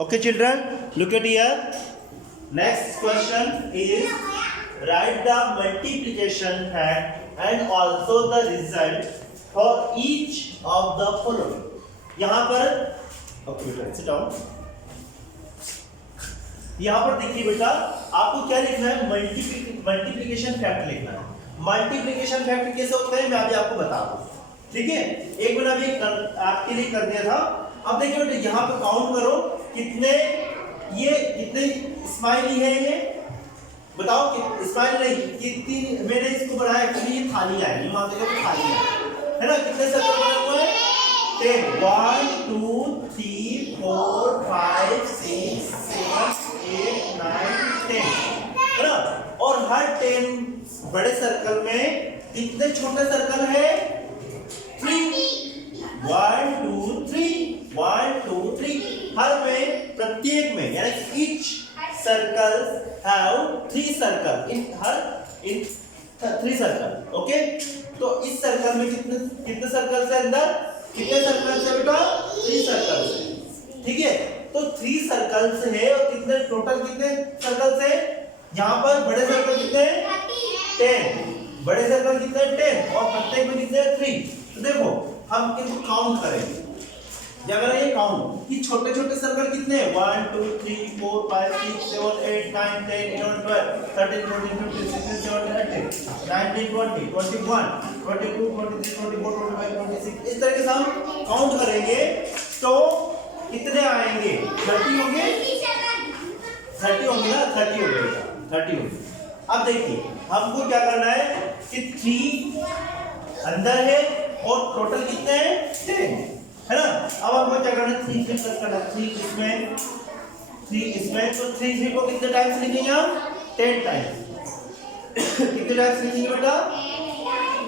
Okay, children, look at here. Next question is write the multiplication fact and also the result for each of the following. यहाँ पर okay बेटा sit down. यहाँ पर देखिए बेटा आपको क्या लिखना है, मल्टीप्लिकेशन फैक्ट लिखना है. मल्टीप्लिकेशन फैक्ट कैसे होता है मैं अभी आपको बता दूं. ठीक है, एक मैंने अभी आपके लिए कर दिया था. अब देखिए बेटा यहाँ पे काउंट करो कितने, ये कितने स्माइली है, ये बताओ कि स्माइल नहीं कितनी. मैंने इसको बनाया कि ये थाली है, ये मान लीजिए थाली है ना. कितने सर्कल बने हुए हैं? 10. 1 2 3 4 5 6 7 8 9 10 है ना. और हर 10 बड़े सर्कल में कितने छोटे सर्कल है? 3. 1 2 3 1 2 3. हर में प्रत्येक में यानी each circle have 3 circle in her in 3 circle. Okay, तो इस सर्कल में कितने कितने सर्कल से, अंदर कितने सर्कल से बेटा? 3 सर्कल से. ठीक है, तो 3 सर्कल से है और कितने टोटल कितने सर्कल से? यहाँ पर बड़े सर्कल कितने? 10. बड़े सर्कल कितने? 10 और प्रत्येक में कितने? 3. तो देखो हम इनको काउंट करेंगे. अगर ये काउंट कि छोटे छोटे सर्कल कितने हैं? 1 2 3 4 5 6 7 8 9 10 11 12 13 14 15 16 17 18 19 20 21 22 23 24 25 26. इस तरह से हम काउंट करेंगे तो कितने आएंगे? 30 होंगे. 30 होंगे ना, 30 हो गए, 30 होंगे. अब देखिए हमको क्या करना है कि 3 अंदर है और टोटल कितने हैं? 10 है ना. अब हमको क्या करना है? 3 3 प्लस करना है. 3 इसमें 3 इसमें, तो 3 3 को कितने टाइम्स लिखेंगे हम? 10 टाइम्स. कितने टाइम्स लिखेंगे बेटा?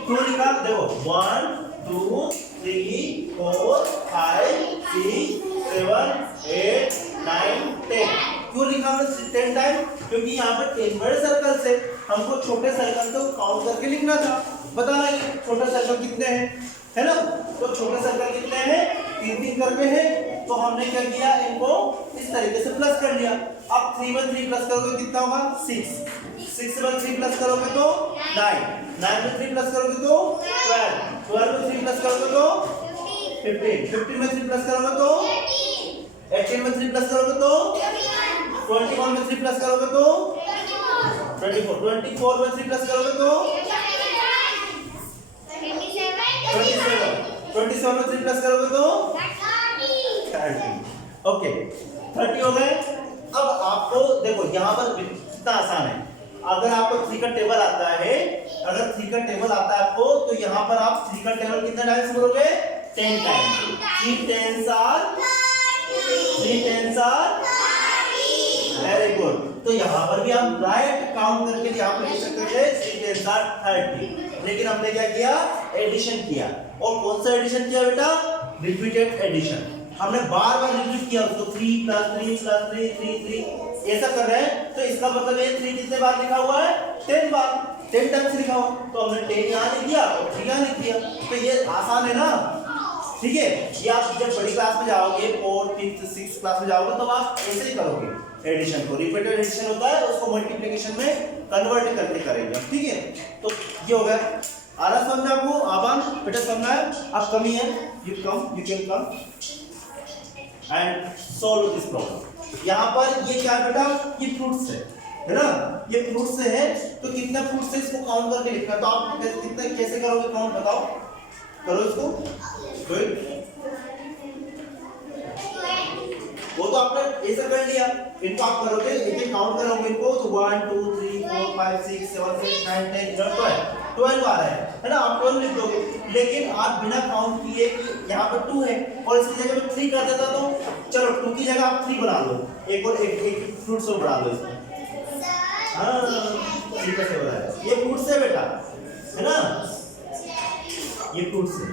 2 लिखा. देखो 1 2 3 4 5 6 7 8 9 10. क्यों लिखा हमने 10 टाइम? क्योंकि यहाँ पर 10 बड़े सर्कल से हमको छोटे सर्कल को काउंट करके लिखना था. बताना है छोटे सर्कल कितने हैं, है ना. तो छोटे सर्कल कितने हैं? 3 3 करके हैं. तो हमने क्या किया, इनको इस तरीके से प्लस कर लिया. अब 3 में 3 प्लस करोगे कितना होगा? 6. 6 में 3 प्लस करोगे तो 9. 9 में 3 प्लस करोगे तो 12. 12 में 3 प्लस करोगे तो 15. 15 में 3 प्लस करोगे तो 18 में 3 प्लस करोगे तो 21 में 3 प्लस करोगे तो 24. 24 में 3 प्लस करोगे तो 27 में 3 प्लस करोगे तो 30. ओके, 30 हो गए. अब आपको देखो यहाँ पर कितना आसान है. अगर आपको 3 का टेबल आता है, अगर 3 का टेबल आता है आपको, तो यहाँ पर आप 3 का टेबल कितने टाइम्स बोलोगे? 10 times. 3 10s are very good. तो यहाँ पर भी हम राइट काउंट करके यहाँ पर लिख सकते थे 3 10s are 30. लेकिन हमने क्या किया? एडिशन किया. और कौन सा एडिशन किया बेटा? Repeated addition. हमने बार बार रिपीट किया उसको. 3 + 3 + 3 3 3 ऐसा कर रहे हैं. तो इसका मतलब ये 3 कितने बार लिखा हुआ है? 10 बार, 10 टाइम्स लिखा हुआ. तो हमने 10 यहाँ लिख दिया और 3 यहाँ लिख दिया. तो ये आसान है ना. ठीक है, ये आप जब बड़ी क्लास में जाओगे 4th 5th 6th क्लास में जाओगे तो आप ऐसे ही करोगे एडिशन को. रिपीटेड एडिशन होता है, उसको मल्टीप्लिकेशन में कन्वर्ट करके करेंगे. ठीक है, तो ये हो गया. आ रहा समझ में आपको? आवाज बेटा समझना है. आप कमी है, you can come and solve this problem. यहाँ पर ये क्या है बेटा? ये फ्रूट्स है ना. ये फ्रूट्स है, तो कितना फ्रूट्स है इसको काउंट करके लिखना. तो आप कितना कैसे करोगे काउंट? बताओ, करो इसको. गुड, वो तो आपने ऐसा कर लिया. इनको आप करोगे, एक काउंट करोगे इनको, तो 1 2 3 4 5 6 7 8 9 10 11 12 आ रहा है ना. आप 12 लिख दोगे. लेकिन आप बिना काउंट किए यहाँ पर 2 है और इसकी जगह में 3 कर देता, तो चलो 2 की जगह आप 3 बना लो. एक और एक फ्रूट्स और बढ़ा लो इसमें. हाँ, ठीक है, ये फ्रूट्स है बेटा, है ना. ये फ्रूट्स है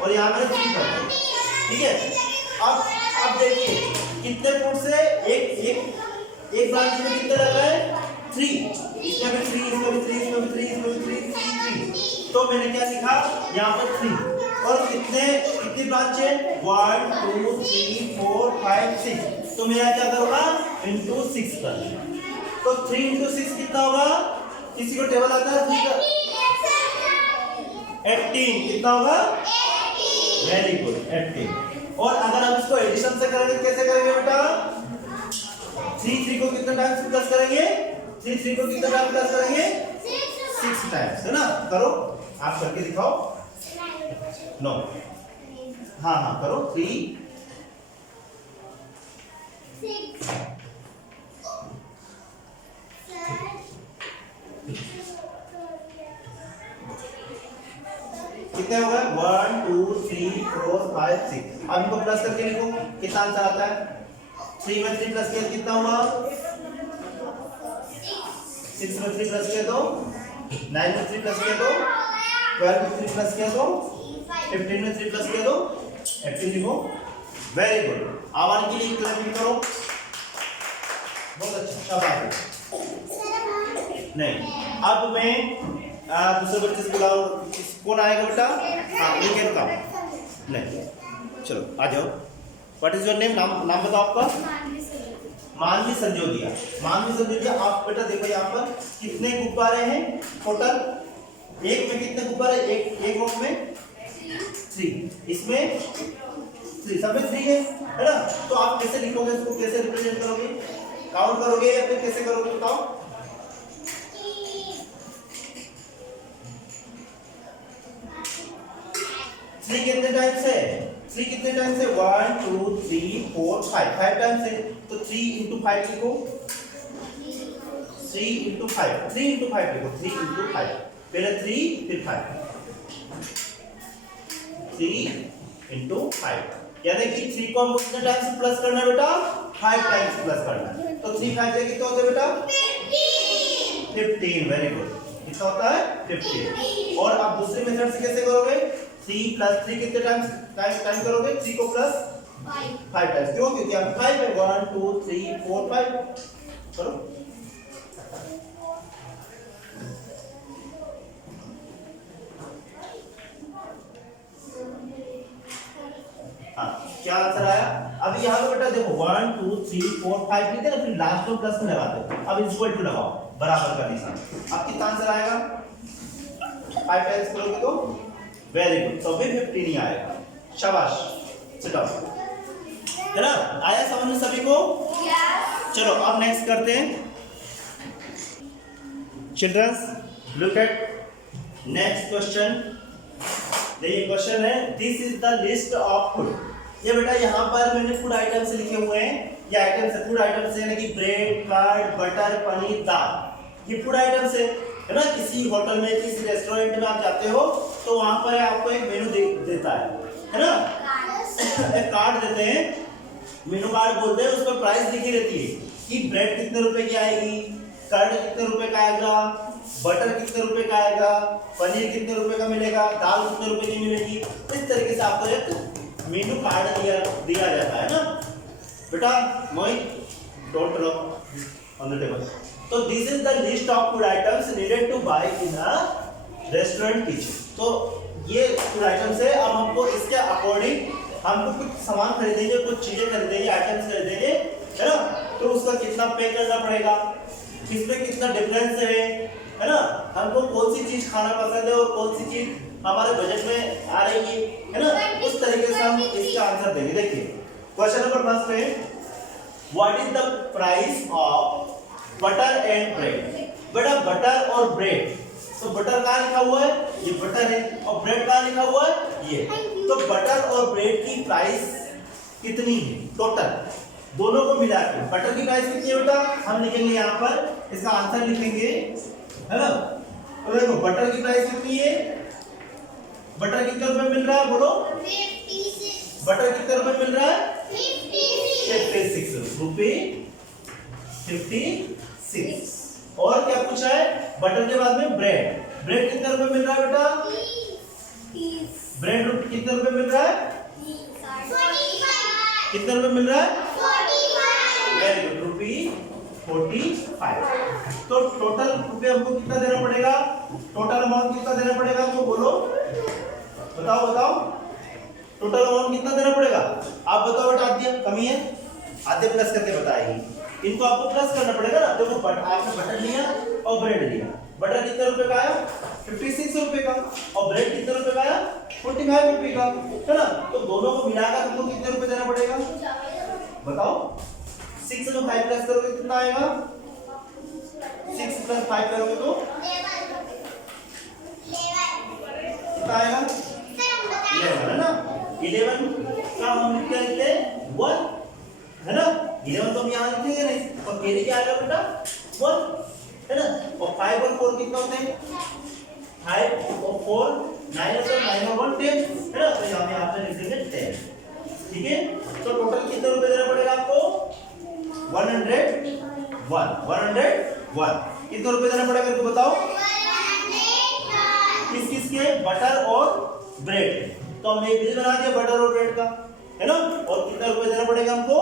और यहाँ मैंने 3 कर दिया. ठीक है, अब देखिए कितने फ्रूट्स है? एक ब्रांच में कितने लग रहे हैं? 3. इसमें भी 3, इसमें भी 3, इसमें भी 3, इसमें भी 3, 3. तो मैंने क्या लिखा यहाँ पर? 3. और कितनी ब्रांच है 1 2 3 4 5 6 तो मैं यहाँ क्या करूँगा इंटू 6 कर तो 3 इंटू 6 कितना होगा किसी को टेबल आता है 3 का 18 कितना होगा वेरी गुड 18 और अगर हम इसको एडिशन से करेंगे कैसे करेंगे बेटा 3 को कितने टाइम्स प्लस करेंगे 3 को कितने टाइम्स प्लस करेंगे 6 टाइम्स है ना करो आप करके दिखाओ नो हाँ हाँ करो 3 कितने हो गए 1 2 3 4 5 6 अब इनको प्लस करके लिखो कितना आंसर आता है 3 में 3 प्लस किया कितना हुआ 6 में 3 प्लस किया तो 9 में 3 प्लस किया तो 12 में 3 प्लस किया तो 15 में 3 प्लस किया तो 18 लिखो वेरी गुड आवाज के लिए क्लैपिंग करो बहुत अच्छा शाबाश नहीं अब मैं दूसरे बच्चे से बुलाओ कौन आएगा बेटा हाँ ये क्या बताओ नहीं चलो आ जाओ व्हाट इज योर नेम नाम बताओ आपका मानवी संजोदिया आप बेटा देखो यहाँ पर कितने गुब्बारे हैं टोटल एक में कितने गुब्बारे एक बॉक्स में 3 इसमें 3 सब में 3 है ना तो आप कैसे लिखोगे इसको कैसे रिप्रेजेंट करोगे काउंट करोगे या फिर कैसे करोगे बताओ 3 कितने टाइम्स है 3 कितने टाइम्स है 1 2 3 4 5 टाइम्स है तो 3 into 5 लिखो 3 into 5 लिखो 3 into 5 पहले 3 फिर 5 3 into 5 यानी कि 3 को हम कितने टाइम्स प्लस करना है बेटा 5 टाइम्स प्लस करना है तो 3 5 से कितना होता है बेटा 15 वेरी गुड कितना होता है 15 और आप दूसरी मेथड से कैसे करोगे 3 plus 3 कितने टाइम करोगे 3 को प्लस 5 टाइम्स क्यों क्योंकि आप 5 है 1 2 3 4 5 करो हाँ क्या आंसर आया अभी यहाँ पे बेटा देखो 1 2 3 4 5 लिखते ना फिर लास्ट में प्लस में लगाते अब इक्वल टू लगाओ बराबर का निशान अब कितना आंसर आएगा 5 टाइम्स करोगे तो वेरी गुड तो भी 15 ही आएगा शाबाश सिट डाउन है ना आया समझ में सभी को चलो अब नेक्स्ट करते हैं childrens look at next question देखिए क्वेश्चन है this is the list of food ये बेटा यहाँ पर मैंने फूड आइटम्स लिखे हुए हैं ये आइटम्स है फूड आइटम्स यानी कि ब्रेड कर्ड बटर पनीर दाल ये फूड आइटम्स है ना किसी होटल में किसी रेस्टोरेंट में आप जाते हो तो वहां पर आपको एक मेनू देता है ना एक कार्ड देते हैं मेनू कार्ड बोलते हैं उस पर प्राइस लिखी रहती है कि ब्रेड कितने रुपए की आएगी कर्ड कितने रुपए का आएगा बटर कितने रुपए का आएगा पनीर कितने रुपए का मिलेगा दाल कितने रुपए की मिलेगी इस तरीके से आपको एक मेनू कार्ड दिया जाता है ना बेटा Mohit don't rock on the table तो this is the list of food items needed to buy in a restaurant kitchen तो ये फूड आइटम्स है अब हमको इसके अकॉर्डिंग हमको कुछ सामान खरीदेंगे कुछ चीजें खरीदेंगे आइटम्स खरीदेंगे है ना तो उसका कितना पे करना पड़ेगा किसमें कितना डिफरेंस है ना हमको कौन सी चीज खाना पसंद है और कौन सी चीज हमारे बजट में आ रही है ना उस तरीके से हम इसका आंसर देंगे देखिए क्वेश्चन नंबर फर्स्ट है what is the price of butter and bread बेटा बटर और ब्रेड तो बटर कहाँ लिखा हुआ है ये बटर है और ब्रेड कहाँ लिखा हुआ है ये तो बटर और ब्रेड की प्राइस कितनी है टोटल दोनों को मिला के बटर की प्राइस कितनी है बेटा हम लिखेंगे यहाँ पर इसका आंसर लिखेंगे है ना तो देखो बटर की प्राइस कितनी है बटर कितने रुपए मिल रहा है बोलो 56 बटर कितने रुपए मिल रहा है 56 रुपए 56 और क्या पूछा है बटर के बाद में ब्रेड ब्रेड कितने रुपए मिल रहा है बेटा ब्रेड कितने रुपए मिल रहा है कितने रुपए मिल रहा है वेरी गुड रुपी 45 तो टोटल रुपए हमको कितना देना पड़ेगा टोटल अमाउंट कितना देना पड़ेगा हमको बोलो बताओ टोटल अमाउंट कितना देना पड़ेगा? आप बताओ बेटा, आधे कमी है, आधे प्लस करके बताएगी। इनको आपको प्लस करना पड़ेगा ना। देखो आपने बटर लिया और ब्रेड लिया। बटर कितने रुपए का आया? 56 रुपए का। और ब्रेड कितने रुपए का आया? 45 रुपए का, है ना। तो दोनों को मिलाकर हमको कितने रुपए देना पड़ेगा बताओ? 6 में 5 प्लस करोगे कितना आएगा? 6 प्लस 5 करोगे तो कितना आएगा? 11, है ना। 11 का हम लिख लेते हैं 1, है ना। 11 तो हम यहाँ लिखेंगे नहीं, और कैरी क्या आएगा बेटा? 1, है ना। और 5 और 4 कितना होते हैं? 5 और 4 9 होता है, 9 और 1 10, है ना। तो यहाँ पे आपने लिख देंगे 10, ठीक है। तो टोटल कितने रुपए देना पड़ेगा आपको? 101 कितने रुपए देना पड़ेगा तो बताओ? किस किस के? बटर और ब्रेड। तो हमने एक बिल बना दिया बटर और ब्रेड का, है ना। और कितना रुपए देना पड़ेगा हमको?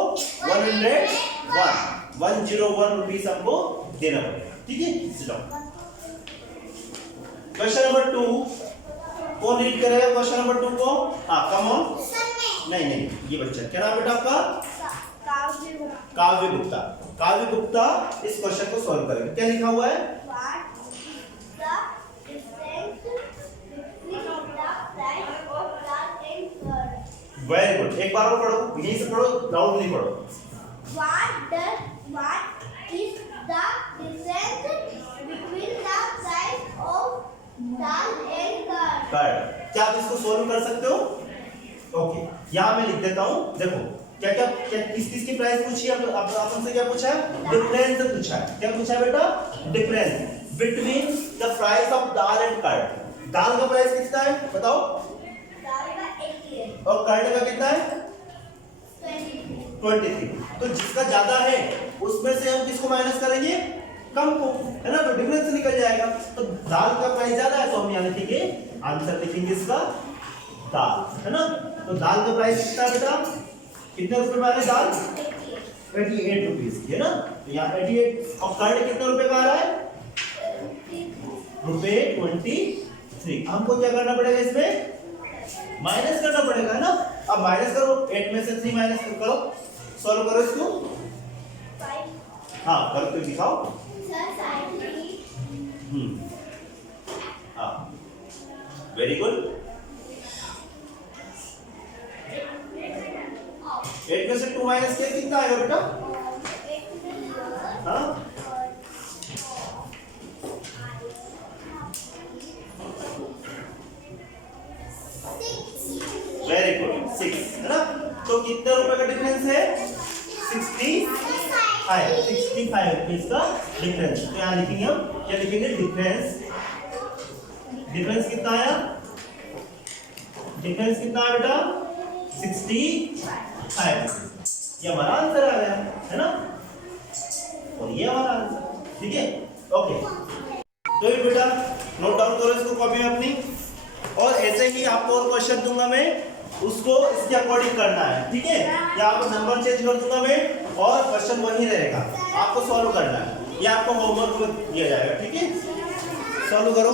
101 रुपीस हमको देना पड़ेगा, ठीक है। क्वेश्चन नंबर 2 कौन रीड करेगा? क्वेश्चन नंबर 2 को, हाँ कम ऑन। नहीं, ये बच्चा क्या नाम बेटा आपका? काव्य गुप्ता। काव्य गुप्ता इस क्वेश्चन को सॉल्व करेगा। क्या लिखा हुआ है? वेरी गुड, एक बार और पढ़ो, यहीं से पढ़ो, डाउट नहीं पढ़ो। What is the difference between the price of dal and curd? क्या आप इसको सॉल्व कर सकते हो? ओके, यहाँ मैं लिख देता हूँ। देखो क्या किस की प्राइस पूछी है? अब आपसे क्या पूछा है? डिफरेंस पूछा है। क्या पूछा है बेटा? Difference between the price of dal and curd. दाल का प्राइस कितना है बताओ? दाल का 88 और कर्ड का कितना है? 23। तो जिसका ज्यादा है उसमें से हम किसको माइनस करेंगे? कम को, है ना। तो डिफरेंस निकल जाएगा। तो दाल का प्राइस ज्यादा है तो हम यहाँ लिखेंगे, आंसर लिखेंगे इसका दाल, है ना। तो दाल का प्राइस कितना है बेटा? कितने रुपए में आ रहा है दाल? 88 रुपीस की, है ना। तो यहाँ 88। और कर्ड कितने रुपए का आ रहा है? रुपए 23। हमको क्या करना पड़ेगा? इसमें माइनस करना पड़ेगा, है ना। अब माइनस करो, 8 में से 3 माइनस करो, सॉल्व करो इसको। 5 हाँ करके दिखाओ। सर 3 हाँ वेरी गुड। 8 में से 2 माइनस किया कितना आएगा बेटा? हाँ वेरी गुड, 6, है ना। तो कितने रुपए का डिफरेंस है? 65 रुपीज का डिफरेंस। तो यहाँ लिखेंगे हम, क्या लिखेंगे? डिफरेंस कितना आया? डिफरेंस कितना है बेटा? 65। ये हमारा आंसर आ गया, है ना। और ये हमारा आंसर, ठीक है। ओके, तो ये बेटा नोट डाउन करो इसको कॉपी में अपनी। और ऐसे ही आपको और क्वेश्चन दूंगा मैं, उसको इसके अकॉर्डिंग करना है, ठीक है। यहाँ पर नंबर चेंज कर दूंगा मैं, और क्वेश्चन वही रहेगा, आपको सॉल्व करना है। ये आपको होमवर्क में दिया जाएगा, ठीक है। सॉल्व करो।